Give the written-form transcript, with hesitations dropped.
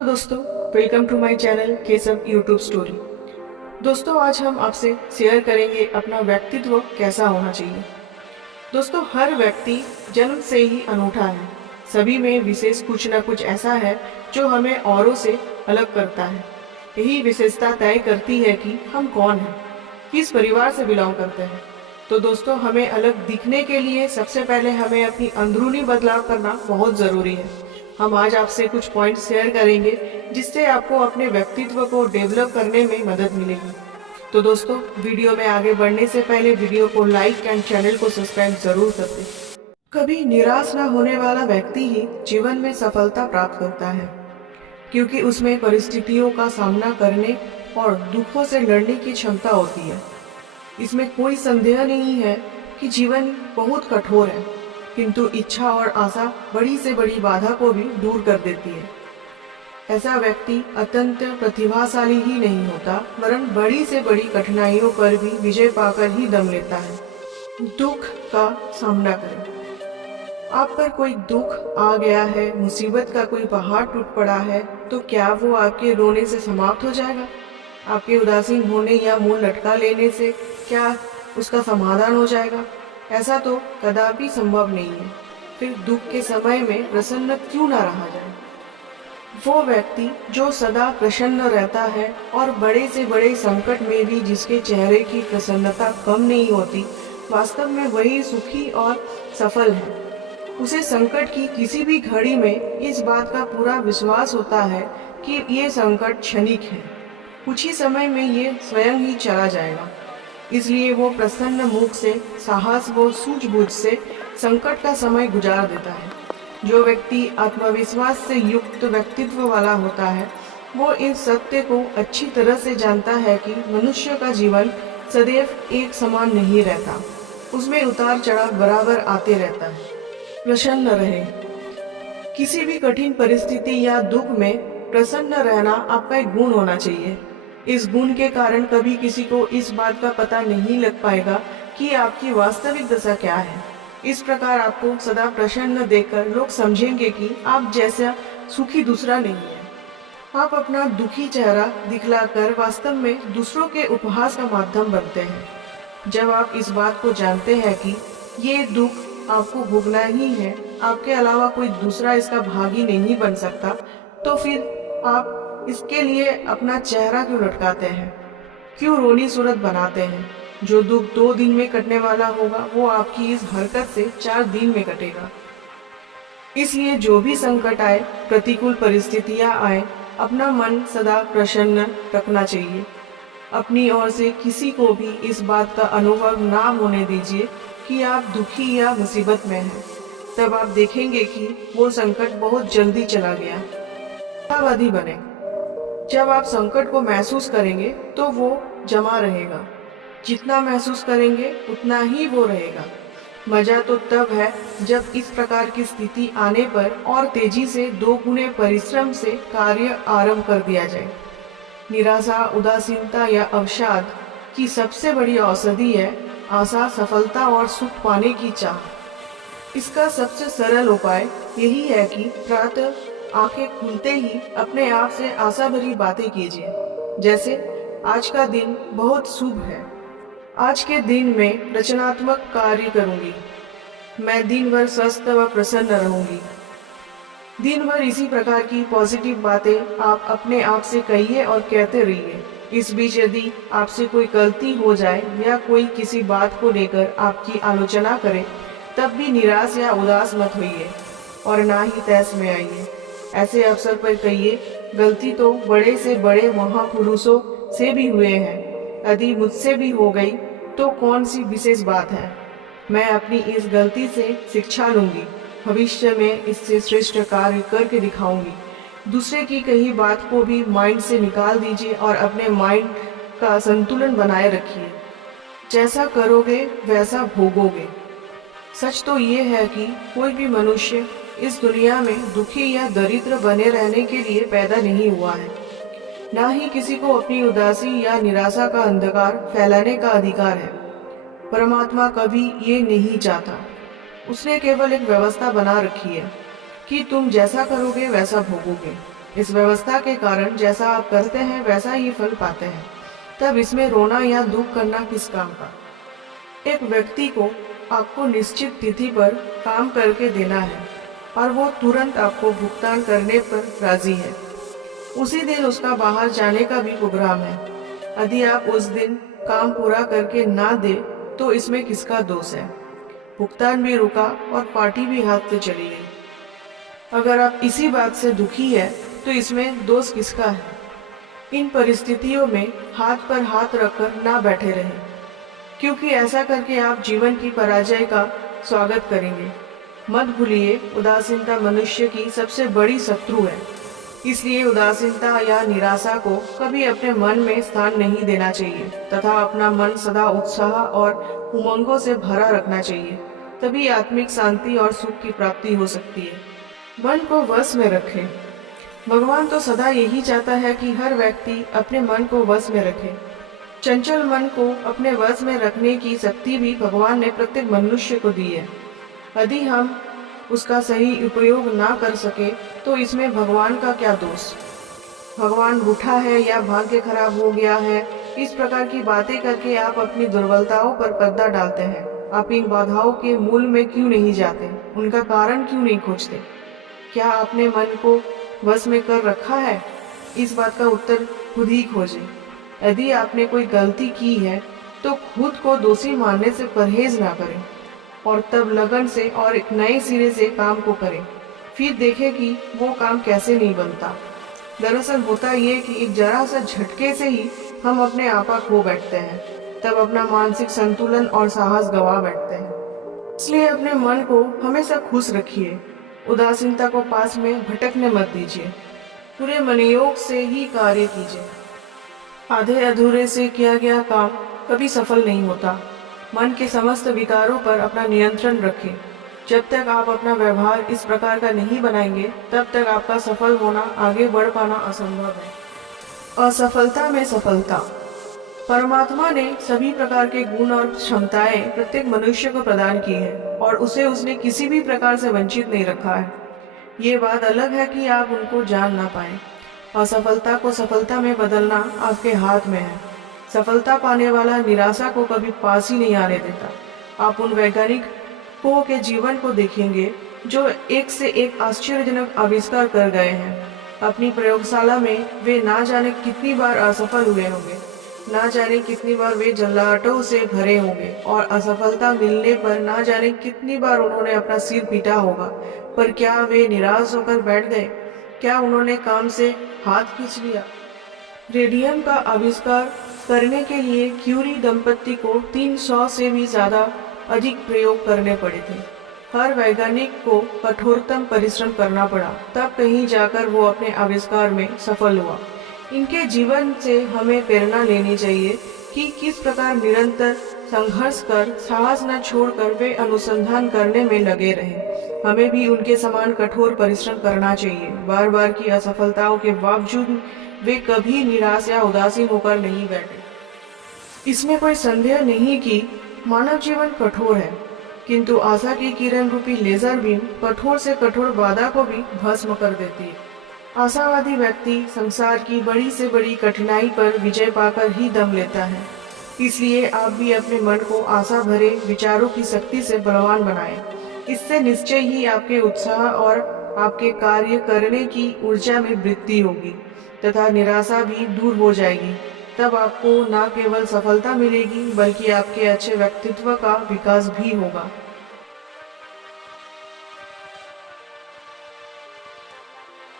दोस्तों, welcome to my channel केसब YouTube story. दोस्तों, आज हम आपसे शेयर करेंगे अपना व्यक्तित्व कैसा होना चाहिए। दोस्तों, हर व्यक्ति जन्म से ही अनूठा है। सभी में विशेष कुछ न कुछ ऐसा है जो हमें औरों से अलग करता है। यही विशेषता तय करती है कि हम कौन हैं, किस परिवार से बिलोंग करते हैं। तो दोस्तों, हमें अलग दिखने के लिए सबसे पहले हमें अपनी अंदरूनी बदलाव करना बहुत ज़रूरी है। हम आज आपसे कुछ पॉइंट शेयर करेंगे जिससे आपको अपने व्यक्तित्व को डेवलप करने में मदद मिलेगी। तो दोस्तों, वीडियो में आगे बढ़ने से पहले वीडियो को लाइक एंड चैनल को सब्सक्राइब जरूर कर दें। कभी निराश न होने वाला व्यक्ति ही जीवन में सफलता प्राप्त करता है, क्योंकि उसमें परिस्थितियों का सामना करने और दुखों से लड़ने की क्षमता होती है। इसमें कोई संदेह नहीं है कि जीवन बहुत कठोर है, किंतु इच्छा और आशा बड़ी से बड़ी बाधा को भी दूर कर देती है। ऐसा व्यक्ति अत्यंत प्रतिभाशाली ही नहीं होता, वरन बड़ी से बड़ी कठिनाइयों पर भी विजय पाकर ही दम लेता है। दुख का सामना करें। आप पर कोई दुख आ गया है, मुसीबत का कोई पहाड़ टूट पड़ा है, तो क्या वो आपके रोने से समाप्त हो जाएगा? आपके उदासीन होने या मुंह लटका लेने से क्या उसका समाधान हो जाएगा? ऐसा तो कदापि संभव नहीं है। फिर दुख के समय में प्रसन्न क्यों ना रहा जाए? वो व्यक्ति जो सदा प्रसन्न रहता है और बड़े से बड़े संकट में भी जिसके चेहरे की प्रसन्नता कम नहीं होती, वास्तव में वही सुखी और सफल है। उसे संकट की किसी भी घड़ी में इस बात का पूरा विश्वास होता है कि ये संकट क्षणिक है, कुछ ही समय में ये स्वयं ही चला जाएगा। इसलिए वो प्रसन्न मुख से, साहस व सूझबूझ से संकट का समय गुजार देता है। जो व्यक्ति आत्मविश्वास से युक्त व्यक्तित्व वाला होता है, वो इस सत्य को अच्छी तरह से जानता है कि मनुष्य का जीवन सदैव एक समान नहीं रहता, उसमें उतार चढ़ाव बराबर आते रहता है। प्रसन्न रहे। किसी भी कठिन परिस्थिति या दुख में प्रसन्न रहना आपका एक गुण होना चाहिए। इस गुण के कारण कभी किसी को इस बात का पता नहीं लग पाएगा कि आपकी वास्तविक दशा क्या है। इस प्रकार आपको सदा प्रसन्न देखकर लोग समझेंगे कि आप जैसा सुखी दूसरा नहीं है। आप अपना दुखी चेहरा दिखलाकर वास्तव में दूसरों के उपहास का माध्यम बनते हैं। जब आप इस बात को जानते हैं कि ये दुख आपको भोगना ही है, आपके अलावा कोई दूसरा इसका भागी नहीं बन सकता, तो फिर आप इसके लिए अपना चेहरा क्यों लटकाते हैं, क्यों रोनी सूरत बनाते हैं? जो दुख 2 दिन में कटने वाला होगा, वो आपकी इस हरकत से 4 दिन में कटेगा। इसलिए जो भी संकट आए, प्रतिकूल परिस्थितियां आए, अपना मन सदा प्रसन्न रखना चाहिए। अपनी ओर से किसी को भी इस बात का अनुभव ना होने दीजिए कि आप दुखी या मुसीबत में हैं। तब आप देखेंगे कि वो संकट बहुत जल्दी चला गया। आशावादी बने। जब आप संकट को महसूस करेंगे तो वो जमा रहेगा। जितना महसूस करेंगे उतना ही वो रहेगा। मजा तो तब है जब इस प्रकार की स्थिति आने पर और तेजी से 2 गुने परिश्रम से कार्य आरंभ कर दिया जाए। निराशा, उदासीनता या अवसाद की सबसे बड़ी औषधि है आशा, सफलता और सुख पाने की चाह। इसका सबसे सरल उपाय यही है कि प्रातः आंखें खुलते ही अपने आप से आशा भरी बातें कीजिए, जैसे आज का दिन बहुत शुभ है, आज के दिन में रचनात्मक कार्य करूंगी, मैं दिन भर स्वस्थ व प्रसन्न रहूंगी। दिन भर इसी प्रकार की पॉजिटिव बातें आप अपने आप से कहिए और कहते रहिए। इस बीच यदि आपसे कोई गलती हो जाए या कोई किसी बात को लेकर आपकी आलोचना करे, तब भी निराश या उदास मत होइए और ना ही तैस में आइए। ऐसे अवसर पर कहिए, गलती तो बड़े से बड़े महापुरुषों से भी हुए हैं, यदि मुझसे भी हो गई तो कौन सी विशेष बात है। मैं अपनी इस गलती से शिक्षा लूंगी, भविष्य में इससे श्रेष्ठ कार्य करके दिखाऊंगी। दूसरे की कही बात को भी माइंड से निकाल दीजिए और अपने माइंड का संतुलन बनाए रखिए। जैसा करोगे वैसा भोगोगे। सच तो ये है कि कोई भी मनुष्य इस दुनिया में दुखी या दरिद्र बने रहने के लिए पैदा नहीं हुआ है। ना ही किसी को अपनी उदासी या निराशा का अंधकार फैलाने का अधिकार है। परमात्मा कभी ये नहीं चाहता। उसने केवल एक व्यवस्था बना रखी है कि तुम जैसा करोगे वैसा भोगोगे। इस व्यवस्था के कारण जैसा आप करते हैं वैसा ही फल पाते हैं। तब इसमें रोना या दुख करना किस काम का। एक व्यक्ति को आपको निश्चित तिथि पर काम करके देना है और वो तुरंत आपको भुगतान करने पर राजी है। उसी दिन उसका बाहर जाने का भी प्रोग्राम है। यदि आप उस दिन काम पूरा करके ना दे तो इसमें किसका दोष है। भुगतान भी रुका और पार्टी भी हाथ से चली गई। अगर आप इसी बात से दुखी है तो इसमें दोष किसका है। इन परिस्थितियों में हाथ पर हाथ रखकर ना बैठे रहें, क्योंकि ऐसा करके आप जीवन की पराजय का स्वागत करेंगे। मत भूलिए, उदासीनता मनुष्य की सबसे बड़ी शत्रु है। इसलिए उदासीनता या निराशा को कभी अपने मन में स्थान नहीं देना चाहिए तथा अपना मन सदा उत्साह और उमंगों से भरा रखना चाहिए। तभी आत्मिक शांति और सुख की प्राप्ति हो सकती है। मन को वश में रखें। भगवान तो सदा यही चाहता है कि हर व्यक्ति अपने मन को वश में रखे। चंचल मन को अपने वश में रखने की शक्ति भी भगवान ने प्रत्येक मनुष्य को दी है। यदि हम उसका सही उपयोग ना कर सके तो इसमें भगवान का क्या दोष। भगवान रूठा है या भाग्य खराब हो गया है, इस प्रकार की बातें करके आप अपनी दुर्बलताओं पर पर्दा डालते हैं। आप इन बाधाओं के मूल में क्यों नहीं जाते, उनका कारण क्यों नहीं खोजते। क्या आपने मन को वश में कर रखा है? इस बात का उत्तर खुद ही खोजें। यदि आपने कोई गलती की है तो खुद को दोषी मानने से परहेज ना करें और तब लगन से और एक नए सिरे से काम को करें। फिर देखें कि वो काम कैसे नहीं बनता। दरअसल होता ये कि एक जरा सा झटके से ही हम अपने आपा खो बैठते हैं, तब अपना मानसिक संतुलन और साहस गंवा बैठते हैं। इसलिए अपने मन को हमेशा खुश रखिए। उदासीनता को पास में भटकने मत दीजिए। पूरे मनयोग से ही कार्य कीजिए। आधे अधूरे से किया गया काम कभी सफल नहीं होता। मन के समस्त विकारों पर अपना नियंत्रण रखें। जब तक आप अपना व्यवहार इस प्रकार का नहीं बनाएंगे तब तक आपका सफल होना, आगे बढ़ पाना असंभव है। असफलता में सफलता। परमात्मा ने सभी प्रकार के गुण और क्षमताएं प्रत्येक मनुष्य को प्रदान की है और उसे उसने किसी भी प्रकार से वंचित नहीं रखा है। ये बात अलग है कि आप उनको जान ना पाए। असफलता को सफलता में बदलना आपके हाथ में है। सफलता पाने वाला निराशा को कभी पास ही नहीं आने देता। आप उन वैज्ञानिकों के जीवन को देखेंगे जो एक से एक आश्चर्यजनक आविष्कार कर गए हैं। अपनी प्रयोगशाला में वे ना जाने कितनी बार असफल हुए होंगे, ना जाने कितनी बार वे जलाहटों से भरे होंगे और असफलता मिलने पर ना जाने कितनी बार उन्होंने अपना सिर पीटा होगा। पर क्या वे निराश होकर बैठ गए? क्या उन्होंने काम से हाथ खींच लिया? रेडियम का आविष्कार करने के लिए क्यूरी दंपत्ति को 300 से भी ज्यादा अधिक प्रयोग करने पड़े थे। हर वैज्ञानिक को कठोरतम परिश्रम करना पड़ा, तब कहीं जाकर वो अपने आविष्कार में सफल हुआ। इनके जीवन से हमें प्रेरणा लेनी चाहिए कि किस प्रकार निरंतर संघर्ष कर, साहस न छोड़कर वे अनुसंधान करने में लगे रहे। हमें भी उनके समान कठोर परिश्रम करना चाहिए। बार बार की असफलताओं के बावजूद वे कभी निराश या उदासीन होकर नहीं बैठे। इसमें कोई संदेह नहीं कि मानव जीवन कठोर है, किंतु आशा की किरण रूपी लेजर बीम कठोर से कठोर बाधा को भी भस्म कर देती है। आशावादी व्यक्ति संसार की बड़ी से बड़ी कठिनाई पर विजय पाकर ही दम लेता है। इसलिए आप भी अपने मन को आशा भरे विचारों की शक्ति से बलवान बनाएं। इससे निश्चय ही आपके उत्साह और आपके कार्य करने की ऊर्जा में वृद्धि होगी तथा निराशा भी दूर हो जाएगी। तब आपको न केवल सफलता मिलेगी बल्कि आपके अच्छे व्यक्तित्व का विकास भी होगा।